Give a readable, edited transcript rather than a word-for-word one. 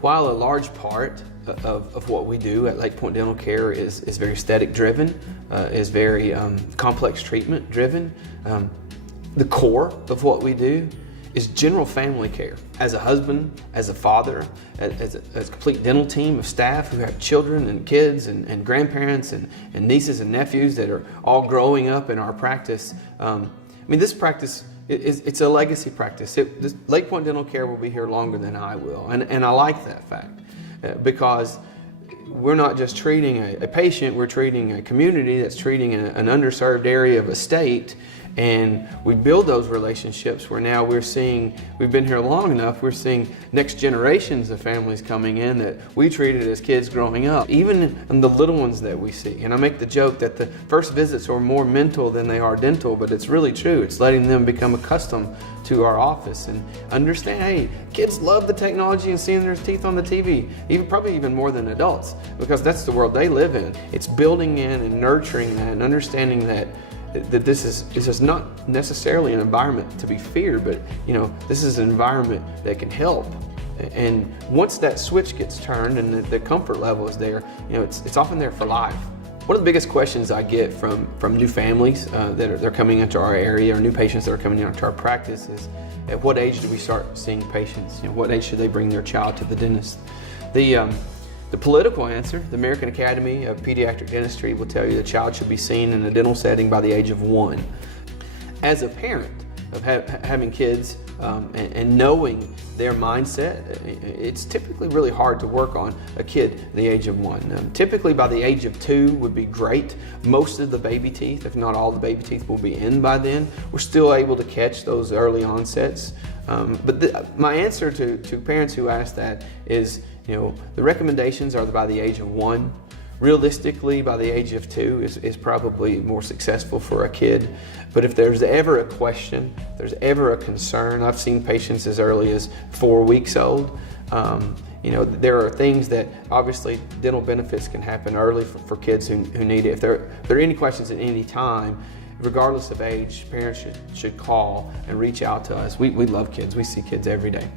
While a large part of what we do at Lake Point Dental Care is very aesthetic driven, is very complex treatment driven, the core of what we do is general family care. As a husband, as a father, as a complete dental team of staff who have children and kids and grandparents and nieces and nephews that are all growing up in our practice. This practice, it's a legacy practice. Lake Point Dental Care will be here longer than I will, and I like that fact because we're not just treating a patient, we're treating a community that's treating an underserved area of a state. And we build those relationships where now we've been here long enough, we're seeing next generations of families coming in that we treated as kids growing up, even in the little ones that we see. And I make the joke that the first visits are more mental than they are dental, but it's really true. It's letting them become accustomed to our office and understand, hey, kids love the technology and seeing their teeth on the TV, probably even more than adults, because that's the world they live in. It's building in and nurturing that and understanding that this is not necessarily an environment to be feared, but this is an environment that can help. And once that switch gets turned and the comfort level is there, it's often there for life. One of the biggest questions I get from new families they're coming into our area, or new patients that are coming into our practice, is at what age do we start seeing patients? What age should they bring their child to the dentist? The political answer, the American Academy of Pediatric Dentistry, will tell you the child should be seen in a dental setting by the age of 1. As a parent of having kids and knowing their mindset, it's typically really hard to work on a kid at the age of 1. Typically by the age of 2 would be great. Most of the baby teeth, if not all the baby teeth, will be in by then. We're still able to catch those early onsets. But my answer to parents who ask that is, the recommendations are by the age of 1. Realistically, by the age of 2 is probably more successful for a kid. But if there's ever a question, if there's ever a concern, I've seen patients as early as 4 weeks old. There are things that obviously dental benefits can happen early for kids who need it. If there are any questions at any time, regardless of age, parents should call and reach out to us. We love kids. We see kids every day.